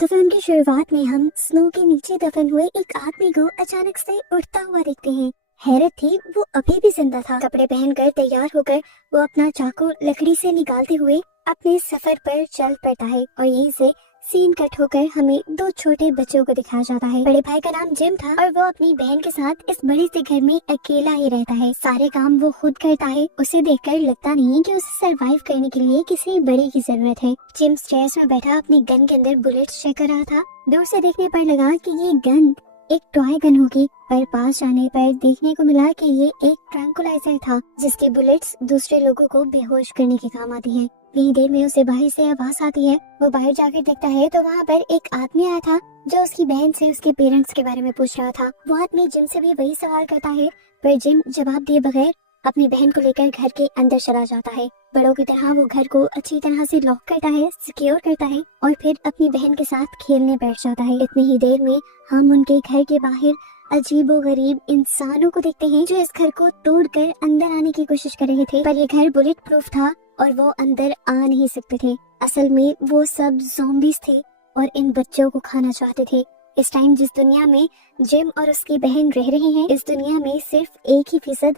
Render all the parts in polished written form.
तो फिल्म की शुरुआत में हम स्नो के नीचे दफन हुए एक आदमी को अचानक से उड़ता हुआ देखते हैं। हैरत थी, वो अभी भी जिंदा था। कपड़े पहनकर तैयार होकर वो अपना चाकू लकड़ी से निकालते हुए अपने सफर पर चल पड़ता है और यहीं से सीन कट होकर हमें दो छोटे बच्चों को दिखाया जाता है। बड़े भाई का नाम जिम था और वो अपनी बहन के साथ इस बड़े से घर में अकेला ही रहता है। सारे काम वो खुद करता है। उसे देखकर लगता नहीं कि उसे सरवाइव करने के लिए किसी बड़े की जरूरत है। जिम स्टेयर्स में बैठा अपनी गन के अंदर बुलेट्स चेक कर रहा था। दूर से देखने पर लगा कि ये गन एक टॉय गन होगी, पर पास आने पर देखने को मिला कि ये एक ट्रैंकुलाइजर था जिसकी बुलेट्स दूसरे लोगों को बेहोश करने के काम आती है। इतनी देर में उसे बाहर से आवाज आती है। वो बाहर जाकर देखता है तो वहाँ पर एक आदमी आया था जो उसकी बहन से उसके पेरेंट्स के बारे में पूछ रहा था। वो आदमी जिम से भी वही सवाल करता है, पर जिम जवाब दिए बगैर अपनी बहन को लेकर घर के अंदर चला जाता है। बड़ों की तरह वो घर को अच्छी तरह से लॉक करता है, सिक्योर करता है और फिर अपनी बहन के साथ खेलने बैठ जाता है। इतनी ही देर में हम उनके घर के बाहर अजीबोगरीब इंसानों को देखते हैं जो इस घर को तोड़कर अंदर आने की कोशिश कर रहे थे, पर ये घर बुलेट प्रूफ था और वो अंदर आ नहीं सकते थे। असल में वो सब ज़ॉम्बीज़ थे और इन बच्चों को खाना चाहते थे। इस टाइम जिस दुनिया में जिम और उसकी बहन रह रहे हैं, इस दुनिया में सिर्फ 1%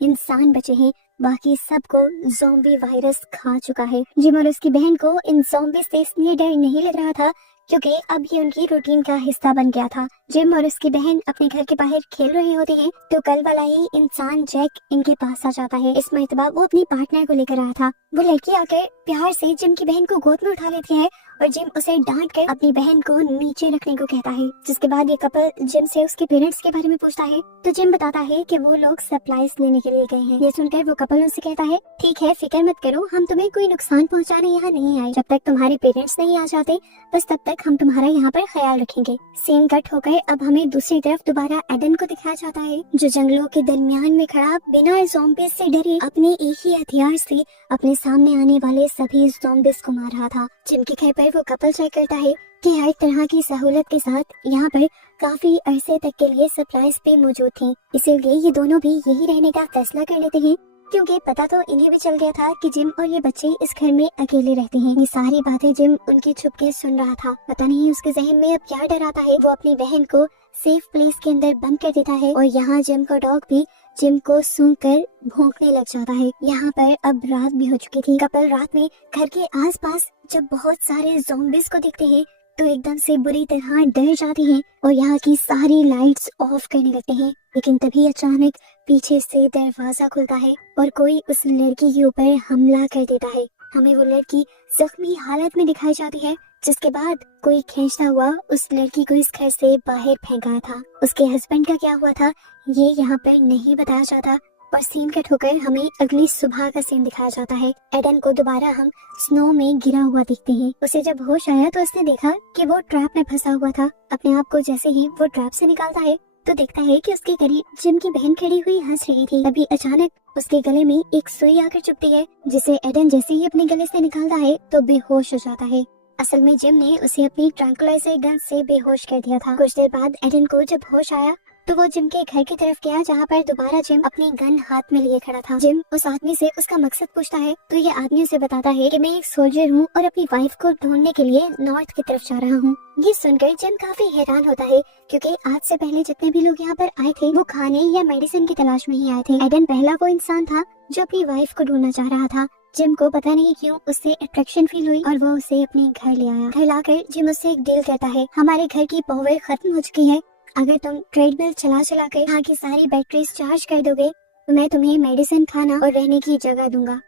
इंसान बचे हैं, बाकी सबको ज़ॉम्बी वायरस खा चुका है। जिम और उसकी बहन को इन ज़ॉम्बी से इसलिए डर नहीं लग रहा था क्योंकि अब ये उनकी रूटीन का हिस्सा बन गया था। जिम और उसकी बहन अपने घर के बाहर खेल रहे होते हैं तो कल वाला ही इंसान जैक इनके पास आ जाता है। इस मर्तबा वो अपनी पार्टनर को लेकर आया था। वो लड़की आकर प्यार से जिम की बहन को गोद में उठा लेती है और जिम उसे डांट कर अपनी बहन को नीचे रखने को कहता है। जिसके बाद ये कपल जिम से उसके पेरेंट्स के बारे में पूछता है तो जिम बताता है कि वो लोग सप्लाईज लेने के लिए गए हैं। ये सुनकर वो कपल उनसे कहता है, ठीक है, फिक्र मत करो, हम तुम्हें कोई नुकसान पहुंचाने यहाँ नहीं आए। जब तक तुम्हारे पेरेंट्स नहीं आ जाते बस तब तक हम तुम्हारा यहाँ पर ख्याल रखेंगे। सीन कट होकर अब हमें दूसरी तरफ दोबारा एडन को दिखाया जाता है जो जंगलों के दरमियान में खड़ा बिना ज़ॉम्बीज़ से डरे अपने एक ही हथियार से अपने सामने आने वाले सभी ज़ॉम्बीज़ को मार रहा था। जिम के घर पर वो कपल चेक करता है कि हर तरह की सहूलत के साथ यहाँ पर काफी अरसे तक के लिए सप्लाईज भी मौजूद थी। इसीलिए ये दोनों भी यही रहने का फैसला कर लेते हैं क्योंकि पता तो इन्हें भी चल गया था कि जिम और ये बच्चे इस घर में अकेले रहते हैं। ये सारी बातें जिम उनकी छुपके सुन रहा था। पता नहीं उसके जहन में अब क्या डर आता है। वो अपनी बहन को सेफ प्लेस के अंदर बंद कर देता है और यहाँ जिम का डॉग भी जिम को सूंघकर भौंकने लग जाता है। यहाँ पर अब रात भी हो चुकी थी। कपल रात में घर के आसपास जब बहुत सारे ज़ॉम्बीज़ को देखते हैं तो एकदम से बुरी तरह डर जाते हैं और यहाँ की सारी लाइट्स ऑफ करने लगते हैं। लेकिन तभी अचानक पीछे से दरवाजा खुलता है और कोई उस लड़की के ऊपर हमला कर देता है। हमें वो लड़की जख्मी हालत में दिखाई जाती है, जिसके बाद कोई खींचता हुआ उस लड़की को इस घर से बाहर फेंका था। उसके हस्बैंड का क्या हुआ था ये यहाँ पर नहीं बताया जाता और सीन कट होकर हमें अगली सुबह का सीन दिखाया जाता है। एडन को दोबारा हम स्नो में गिरा हुआ देखते हैं। उसे जब होश आया तो उसने देखा कि वो ट्रैप में फंसा हुआ था। अपने आप को जैसे ही वो ट्रैप से निकालता है तो देखता है कि उसके करीब जिम की बहन खड़ी हुई हंस रही थी। तभी अचानक उसके गले में एक सुई आकर चुभती है जिसे एडन जैसे ही अपने गले से निकालता है तो बेहोश हो जाता है। असल में जिम ने उसे अपनी ट्रैंकुलाइजर गन से बेहोश कर दिया था। कुछ देर बाद एडन को जब होश आया तो वो जिम के घर की तरफ गया जहाँ पर दोबारा जिम अपनी गन हाथ में लिए खड़ा था। जिम उस आदमी से उसका मकसद पूछता है तो ये आदमी उसे बताता है कि मैं एक सोल्जर हूँ और अपनी वाइफ को ढूंढने के लिए नॉर्थ की तरफ जा रहा हूँ। ये सुनकर जिम काफी हैरान होता है क्योंकि आज से पहले जितने भी लोग यहाँ पर आए थे वो खाने या मेडिसिन की तलाश में ही आए थे। एडन पहला वो इंसान था जो अपनी वाइफ को ढूंढना चाह रहा था। जिम को पता नहीं क्यों उससे अट्रैक्शन फील हुई और वो उसे अपने घर ले आया। घर लाकर जिम उससे एक डील करता है, हमारे घर की पावर खत्म हो चुकी है, अगर तुम ट्रेडमिल चला कर यहाँ की सारी बैटरीज चार्ज कर दोगे तो मैं तुम्हें मेडिसिन, खाना और रहने की जगह दूंगा।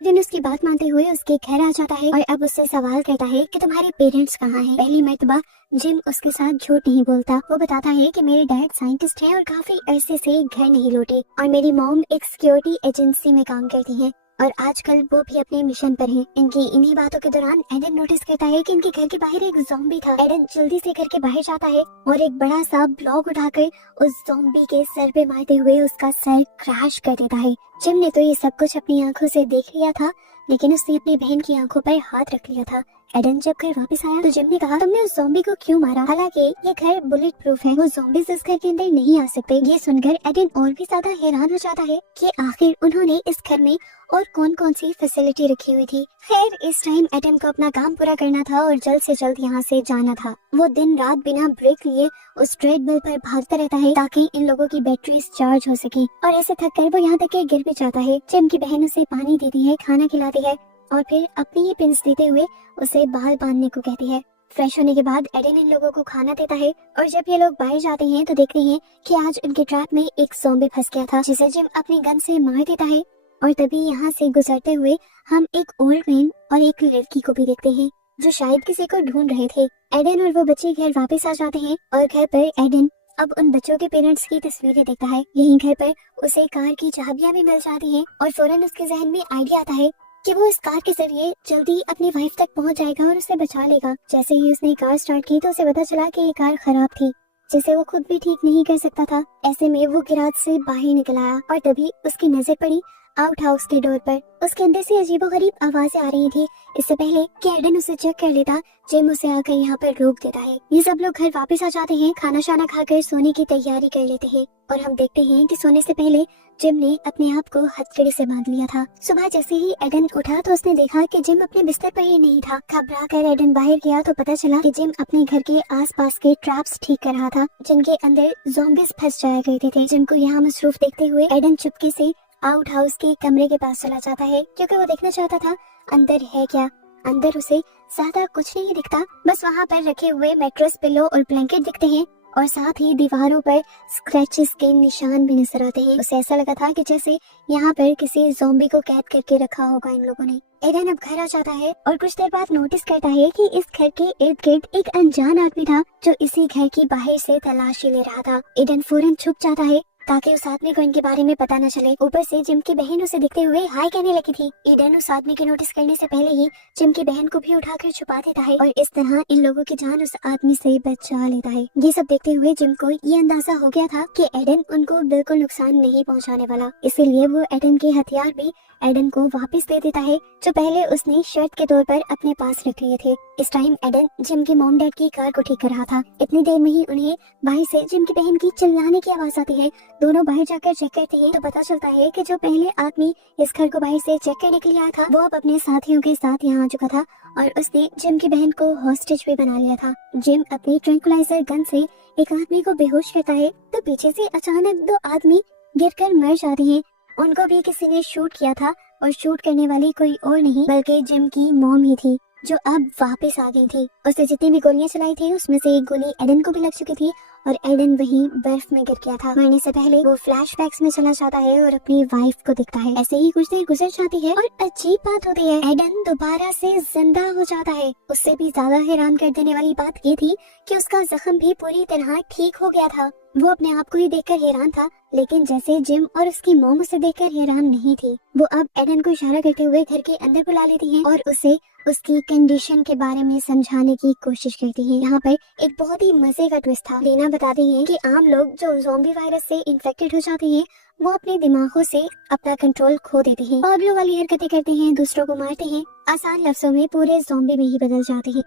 जिन उसकी बात मानते हुए उसके घर आ जाता है और अब उससे सवाल करता है कि तुम्हारे पेरेंट्स कहाँ हैं। पहली मर्तबा जिम उसके साथ झूठ नहीं बोलता। वो बताता है कि मेरे डैड साइंटिस्ट हैं और काफी अरसे से घर नहीं लौटे और मेरी मॉम एक सिक्योरिटी एजेंसी में काम करती है और आजकल वो भी अपने मिशन पर हैं। इनकी इन्हीं बातों के दौरान एडन नोटिस करता है कि इनके घर के बाहर एक ज़ॉम्बी था। एडन जल्दी से घर के बाहर जाता है और एक बड़ा सा ब्लॉक उठाकर उस ज़ॉम्बी के सर पे मारते हुए उसका सर क्रैश कर देता है। जिम ने तो ये सब कुछ अपनी आंखों से देख लिया था, लेकिन उसने अपनी बहन की आंखों पर हाथ रख लिया था। एडन जब घर वापस आया तो जिम ने कहा, तुमने उस ज़ॉम्बी को क्यों मारा? हालांकि ये घर बुलेट प्रूफ है, वो ज़ॉम्बीज़ इस घर के अंदर नहीं आ सकते। ये सुनकर एडन और भी ज्यादा हैरान हो जाता है कि आखिर उन्होंने इस घर में और कौन कौन सी फैसिलिटी रखी हुई थी। खैर इस टाइम एडन को अपना काम पूरा करना था और जल्द से जल्द यहाँ से जाना था। वो दिन रात बिना ब्रेक लिए उस ट्रेडमिल पर भागता रहता है ताकि इन लोगों की बैटरीज चार्ज हो सके, और ऐसे थक कर वो यहाँ तक के गिर भी जाता है। जिम की बहन उसे पानी देती है, खाना खिलाती है और फिर अपनी ही पिंस देते हुए उसे बाल बांधने को कहती है। फ्रेश होने के बाद एडन इन लोगों को खाना देता है और जब ये लोग बाहर जाते हैं तो देखते हैं कि आज उनके ट्रैप में एक ज़ॉम्बी फंस गया था, जिसे जिम अपनी गन से मार देता है। और तभी यहाँ से गुजरते हुए हम एक ओल्ड मैन और एक लड़की को भी देखते हैं जो शायद किसी को ढूंढ रहे थे। एडन और वो बच्चे घर वापस आ जाते हैं और घर पर एडन अब उन बच्चों के पेरेंट्स की तस्वीरें देखता है। यहीं घर पर उसे कार की चाबियां भी मिल जाती हैं और फौरन उसके जहन में आइडिया आता है कि वो इस कार के जरिए जल्दी अपनी वाइफ तक पहुंच जाएगा और उसे बचा लेगा। जैसे ही उसने कार स्टार्ट की तो उसे पता चला कि ये कार खराब थी, जिसे वो खुद भी ठीक नहीं कर सकता था। ऐसे में वो गैराज से बाहर निकल आया और तभी उसकी नजर पड़ी आउट हाउस के डोर पर। उसके अंदर से अजीबोगरीब आवाजें आ रही थी। इससे पहले कि एडन उसे चेक कर लेता, जिम उसे आकर यहाँ पर रोक देता है। ये सब लोग घर वापस आ जाते हैं, खाना शाना खाकर सोने की तैयारी कर लेते हैं और हम देखते हैं कि सोने से पहले जिम ने अपने आप को हथकड़ी से बांध लिया था। सुबह जैसे ही एडन उठा तो उसने देखा कि जिम अपने बिस्तर पर ही नहीं था। घबरा कर एडन बाहर गया तो पता चला कि जिम अपने घर के आसपास के ट्रैप्स ठीक कर रहा था, जिनके अंदर ज़ॉम्बीज़ फंस जाया करते थे। जिम को यहाँ मसरूफ देखते हुए एडन चुपके से आउट हाउस के कमरे के पास चला जाता है, क्योंकि वो देखना चाहता था अंदर है क्या। अंदर उसे ज्यादा कुछ नहीं दिखता, बस वहाँ पर रखे हुए मैट्रेस, पिलो और ब्लैंकेट दिखते हैं और साथ ही दीवारों पर स्क्रैचेस के निशान भी नजर आते हैं। उसे ऐसा लगा था कि जैसे यहाँ पर किसी ज़ॉम्बी को कैद करके रखा होगा इन लोगों ने। एडन अब घर आ जाता है और कुछ देर बाद नोटिस करता है कि इस घर के इर्द गिर्द एक अनजान आदमी था जो इसी घर की बाहर से तलाशी ले रहा था। एडन फौरन छुप जाता है ताकि उस आदमी को इनके बारे में पता न चले। ऊपर से जिम की बहन उसे दिखते हुए हाय कहने लगी थी। एडन उस आदमी के नोटिस करने से पहले ही जिम की बहन को भी उठाकर छुपा देता है और इस तरह इन लोगों की जान उस आदमी से बचा लेता है। ये सब देखते हुए जिम को ये अंदाजा हो गया था कि एडन उनको बिल्कुल नुकसान नहीं पहुंचाने वाला, इसीलिए वो एडन के हथियार भी एडन को वापस दे देता है जो पहले उसने शर्त के तौर पर अपने पास रख लिए थे। इस टाइम एडन जिम के मॉम डैड की कार को ठीक कर रहा था। इतनी देर में ही उन्हें बाहर से जिम की बहन की चिल्लाने की आवाज आती है। दोनों बाहर जाकर चेक करते हैं तो पता चलता है कि जो पहले आदमी इस घर को बाहर से चेक करने के लिए आया था वो अब अपने साथियों के साथ यहाँ आ चुका था और उसने जिम की बहन को हॉस्टेज भी बना लिया था। जिम अपनी ट्रैंक्विलाइजर गन से एक आदमी को बेहोश करता है तो पीछे से अचानक दो आदमी गिरकर मर जाते हैं। उनको भी किसी ने शूट किया था और शूट करने वाली कोई और नहीं बल्कि जिम की मॉम ही थी जो अब वापस आ गई थी। उसने जितनी भी गोलियां चलाई थी उसमें से एक गोली एडन को भी लग चुकी थी और एडन वहीं बर्फ में गिर गया था। मरने से पहले वो फ्लैशबैक्स में चला जाता है और अपनी वाइफ को दिखता है। ऐसे ही कुछ देर गुजर जाती है और अजीब बात होती है, एडन दोबारा से जिंदा हो जाता है। उससे भी ज्यादा हैरान कर देने वाली बात ये थी कि उसका जख्म भी पूरी तरह ठीक हो गया था। वो अपने आप को ही देखकर हैरान था, लेकिन जैसे जिम और उसकी मॉम उसे देखकर हैरान नहीं थी। वो अब एडन को इशारा करते हुए घर के अंदर बुला लेती हैं और उसे उसकी कंडीशन के बारे में समझाने की कोशिश करती हैं। यहाँ पर एक बहुत ही मजे का ट्विस्ट था। लेना बताती हैं कि आम लोग जो ज़ॉम्बी वायरस से इन्फेक्टेड हो जाते हैं वो अपने दिमागों से अपना कंट्रोल खो देते हैं, पागलों वाली हरकतें करते हैं, दूसरों को मारते हैं, आसान लफ्जों में पूरे ज़ॉम्बी में ही बदल जाते हैं।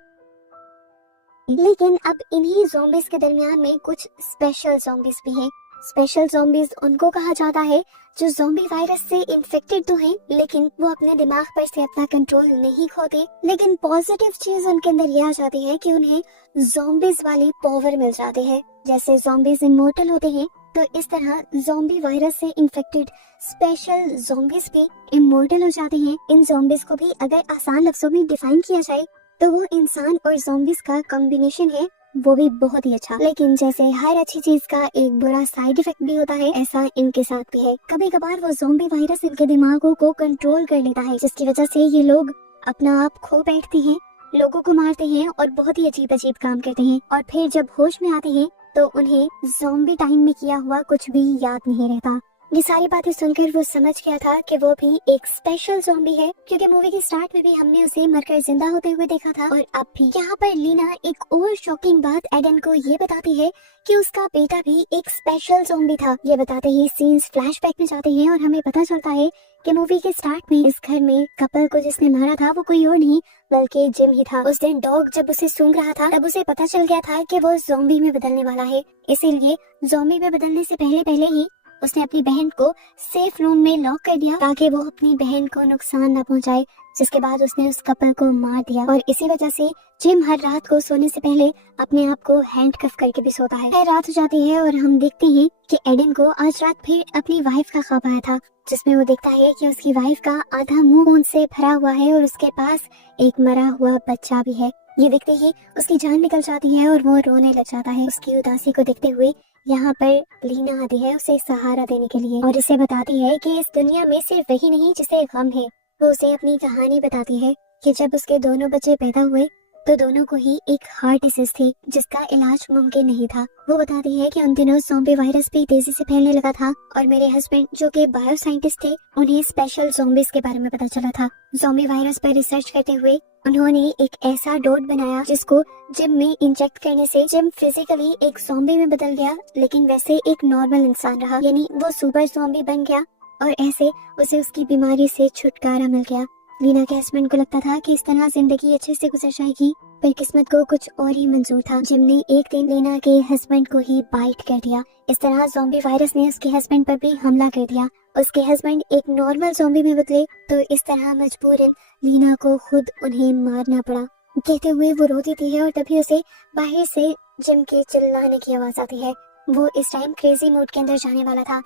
लेकिन अब इन्हीं ज़ॉम्बीज के दरमियान में कुछ स्पेशल ज़ॉम्बीज भी हैं। स्पेशल ज़ॉम्बीज उनको कहा जाता है जो ज़ॉम्बी वायरस से इन्फेक्टेड तो हैं लेकिन वो अपने दिमाग पर से अपना कंट्रोल नहीं खोते। लेकिन पॉजिटिव चीज उनके अंदर ये आ जाती है कि उन्हें ज़ॉम्बीज वाली पावर मिल जाती है। जैसे ज़ॉम्बीज इमोर्टल होते हैं तो इस तरह ज़ॉम्बी वायरस से इन्फेक्टेड स्पेशल ज़ॉम्बीज भी इमोर्टल हो जाते हैं। इन ज़ॉम्बीज को भी अगर आसान लफ्जों में डिफाइन किया जाए तो वो इंसान और ज़ॉम्बीज का कॉम्बिनेशन है, वो भी बहुत ही अच्छा। लेकिन जैसे हर अच्छी चीज का एक बुरा साइड इफेक्ट भी होता है, ऐसा इनके साथ भी है। कभी कभार वो ज़ॉम्बी वायरस इनके दिमागों को कंट्रोल कर लेता है, जिसकी वजह से ये लोग अपना आप खो बैठते हैं, लोगों को मारते हैं और बहुत ही अजीब अजीब काम करते हैं। और फिर जब होश में आते हैं तो उन्हें ज़ॉम्बी टाइम में किया हुआ कुछ भी याद नहीं रहता। ये सारी बातें सुनकर वो समझ गया था कि वो भी एक स्पेशल ज़ॉम्बी है, क्योंकि मूवी के स्टार्ट में भी हमने उसे मरकर जिंदा होते हुए देखा था। और अब भी यहाँ पर लीना एक और शॉकिंग बात एडन को ये बताती है कि उसका बेटा भी एक स्पेशल ज़ॉम्बी था। ये बताते ही सीन्स फ्लैशबैक में जाते हैं और हमें पता चलता है कि मूवी के स्टार्ट में इस घर में कपल को जिसने मारा था वो कोई और नहीं बल्कि जिम ही था। उस दिन डॉग जब उसे सूंघ रहा था तब उसे पता चल गया था कि वो ज़ॉम्बी में बदलने वाला है, इसीलिए ज़ॉम्बी में बदलने से पहले ही उसने अपनी बहन को सेफ रूम में लॉक कर दिया ताकि वो अपनी बहन को नुकसान न पहुंचाए। जिसके बाद उसने उस कपल को मार दिया और इसी वजह से जिम हर रात को सोने से पहले अपने आप को हैंडकफ करके भी सोता है। रात हो जाती है और हम देखते हैं कि एडन को आज रात फिर अपनी वाइफ का ख्वाब आया था, जिसमें वो देखता है कि उसकी वाइफ का आधा मुंह खून से भरा हुआ है और उसके पास एक मरा हुआ बच्चा भी है। ये देखते ही उसकी जान निकल जाती है और वो रोने लग जाता है। उसकी उदासी को देखते हुए यहाँ पर लीना आती है उसे सहारा देने के लिए और इसे बताती है कि इस दुनिया में सिर्फ वही नहीं जिसे गम है। वो उसे अपनी कहानी बताती है कि जब उसके दोनों बच्चे पैदा हुए तो दोनों को ही एक हार्ट डिसीज थी जिसका इलाज मुमकिन नहीं था। वो बताती है कि उन दिनों ज़ॉम्बी वायरस भी तेजी से फैलने लगा था और मेरे हस्बैंड जो कि बायो साइंटिस्ट थे उन्हें स्पेशल ज़ॉम्बीज के बारे में पता चला था। ज़ॉम्बी वायरस पर रिसर्च करते हुए उन्होंने एक ऐसा डोट बनाया जिसको जिम में इंजेक्ट करने से जिम फिजिकली एक ज़ॉम्बी में बदल गया, लेकिन वैसे एक नॉर्मल इंसान रहा, यानी वो सुपर ज़ॉम्बी बन गया और ऐसे उसे उसकी बीमारी से छुटकारा मिल गया। लीना के हस्बैंड को लगता था कि इस तरह जिंदगी अच्छे से गुजर जाएगी, पर किस्मत को कुछ और ही मंजूर था। जिम ने एक दिन लीना के हस्बैंड को ही बाइट कर दिया। इस तरह ज़ॉम्बी वायरस ने उसके हस्बैंड पर भी हमला कर दिया। उसके हस्बैंड एक नॉर्मल ज़ॉम्बी में बदले तो इस तरह मजबूरन लीना को खुद उन्हें मारना पड़ा। कहते हुए वो रोती थी है और तभी उसे बाहर से जिम के चिल्लाने की आवाज आती है। वो इस टाइम क्रेजी मूड के अंदर जाने वाला था।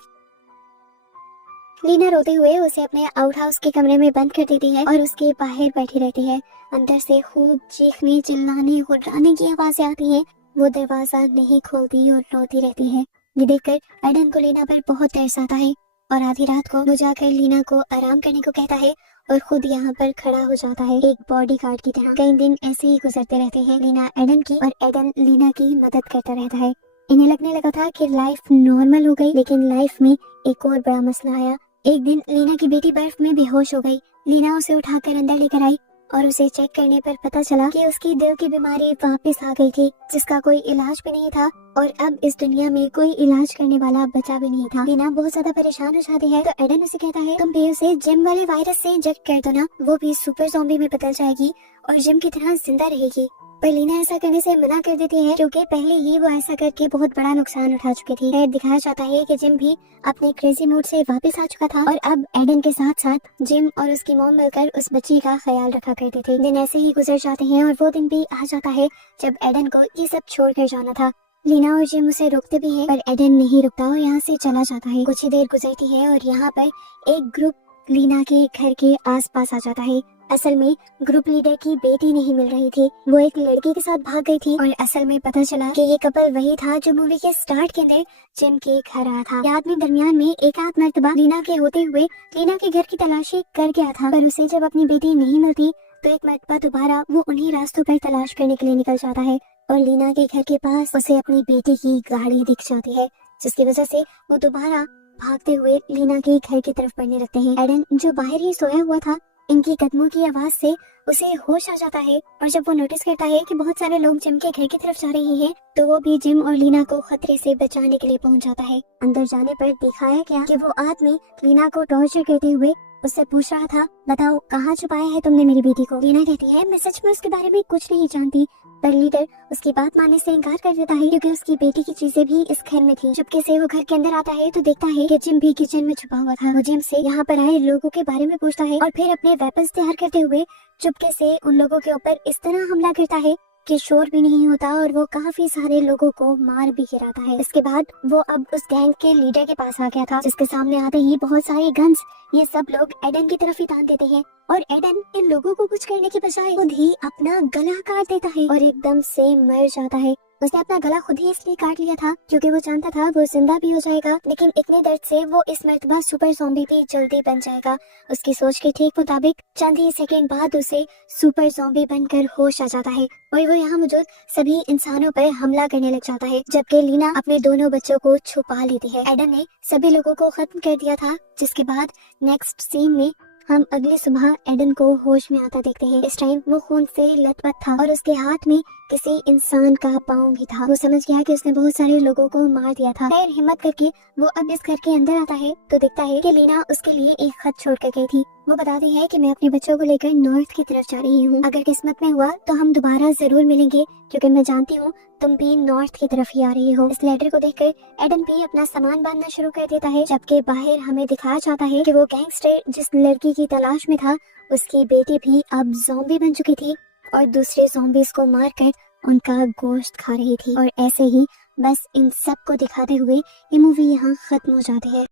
लीना रोते हुए उसे अपने आउट हाउस के कमरे में बंद कर देती है और उसके बाहर बैठी रहती है। अंदर से खूब चीखने चिल्लाने गुर्राने की आवाजें आती हैं। वो दरवाजा नहीं खोलती और रोती रहती है। ये देखकर एडन को लीना पर बहुत तरस आता है और आधी रात को वो जाकर लीना को आराम करने को कहता है और खुद यहाँ पर खड़ा हो जाता है एक बॉडीगार्ड की तरह। कई दिन ऐसे ही गुजरते रहते हैं लीना एडन की और एडन लीना की मदद करता रहता है। इन्हें लगने लगा था कि लाइफ नॉर्मल हो गई, लेकिन लाइफ में एक और बड़ा मसला आया। एक दिन लीना की बेटी बर्फ में बेहोश हो गई। लीना उसे उठाकर अंदर लेकर आई और उसे चेक करने पर पता चला कि उसकी दिल की बीमारी वापस आ गई थी, जिसका कोई इलाज भी नहीं था और अब इस दुनिया में कोई इलाज करने वाला बचा भी नहीं था। लीना बहुत ज्यादा परेशान हो जाती है तो एडन उसे कहता है तुम भी उसे जिम वाले वायरस से इंजेक्ट कर दो ना, वो भी सुपर ज़ॉम्बी में बदल जाएगी और जिम की तरह जिंदा रहेगी। पर लीना ऐसा करने से मना कर देती है क्योंकि पहले ही वो ऐसा करके बहुत बड़ा नुकसान उठा चुकी थी। फिर दिखाया जाता है कि जिम भी अपने क्रेजी मूड से वापस आ चुका था और अब एडन के साथ साथ जिम और उसकी मॉम मिलकर उस बच्ची का ख्याल रखा करते थे। दिन ऐसे ही गुजर जाते हैं और वो दिन भी आ जाता है जब एडन को ये सब छोड़ कर जाना था। लीना और जिम उसे रोकते भी है पर एडन नहीं रुकता और यहाँ से चला जाता है। कुछ ही देर गुजरती है और यहाँ पर एक ग्रुप लीना के घर के आसपास आ जाता है। असल में ग्रुप लीडर की बेटी नहीं मिल रही थी, वो एक लड़की के साथ भाग गई थी और असल में पता चला कि ये कपल वही था जो मूवी के स्टार्ट के अंदर जिम के घर आया था। ये आदमी दरमियान में एक आध मर्तबा लीना के होते हुए लीना के घर की तलाशी कर गया था, पर उसे जब अपनी बेटी नहीं मिलती तो एक मर्तबा दोबारा वो उन्हीं रास्तों पर तलाश करने के लिए निकल जाता है और लीना के घर के पास उसे अपनी बेटी की गाड़ी दिख जाती है, जिसकी वजह से वो दोबारा भागते हुए लीना के घर की तरफ बढ़ने लगते हैं। एडन जो बाहर ही सोया हुआ था, इनकी कदमों की आवाज से उसे होश आ जाता है और जब वो नोटिस करता है कि बहुत सारे लोग जिम के घर की तरफ जा रहे हैं तो वो भी जिम और लीना को खतरे से बचाने के लिए पहुंच जाता है। अंदर जाने पर दिखाया गया कि वो आदमी लीना को टॉर्चर करते हुए उससे पूछ रहा था, बताओ कहाँ छुपाया है तुमने मेरी बेटी को। लीना कहती है मैं सच में उसके बारे में कुछ नहीं जानती, पर लीडर उसकी बात मानने से इनकार कर देता है क्योंकि उसकी बेटी की चीजें भी इस घर में थी। चुपके से वो घर के अंदर आता है तो देखता है कि जिम भी किचन में छुपा हुआ था। वो जिम से यहाँ पर आए लोगों के बारे में पूछता है और फिर अपने वेपन्स तैयार करते हुए चुपके से उन लोगों के ऊपर इस तरह हमला करता है कि शोर भी नहीं होता और वो काफी सारे लोगों को मार भी गिराता है। इसके बाद वो अब उस गैंग के लीडर के पास आ गया था, जिसके सामने आते ही बहुत सारे गन्स ये सब लोग एडन की तरफ ही तान देते हैं और एडन इन लोगों को कुछ करने की बजाय खुद ही अपना गला काट देता है और एकदम से मर जाता है। उसने अपना गला खुद ही इसलिए काट लिया था क्योंकि वो जानता था वो जिंदा भी हो जाएगा, लेकिन इतने दर्द से वो इस मर्तबा सुपर ज़ॉम्बी भी जल्दी बन जाएगा। उसकी सोच के ठीक मुताबिक चंद ही सेकंड बाद उसे सुपर ज़ॉम्बी बनकर होश आ जाता है और वो यहाँ मौजूद सभी इंसानों पर हमला करने लग जाता है, जबकि लीना अपने दोनों बच्चों को छुपा लेती है। एडन ने सभी लोगों को खत्म कर दिया था, जिसके बाद नेक्स्ट सीन में हम अगली सुबह एडन को होश में आता देखते हैं। इस टाइम वो खून से लथपथ था और उसके हाथ में किसी इंसान का पाँव भी था। वो समझ गया कि उसने बहुत सारे लोगों को मार दिया था। फिर हिम्मत करके वो अब इस घर के अंदर आता है तो दिखता है कि लीना उसके लिए एक खत छोड़ कर गई थी। वो बताती है कि मैं अपने बच्चों को लेकर नॉर्थ की तरफ जा रही हूँ, अगर किस्मत में हुआ तो हम दोबारा जरूर मिलेंगे, क्योंकि मैं जानती हूँ तुम भी नॉर्थ की तरफ ही आ रही हो। इस लेटर को देखकर एडन भी अपना सामान बांधना शुरू कर देता है, जबकि बाहर हमें दिखाया जाता है कि वो गैंगस्टर जिस लड़की की तलाश में था उसकी बेटी भी अब ज़ॉम्बी बन चुकी थी और दूसरे ज़ॉम्बीज को मारकर उनका गोश्त खा रही थी। और ऐसे ही बस इन सब को दिखाते हुए ये मूवी यहाँ खत्म हो जाती है।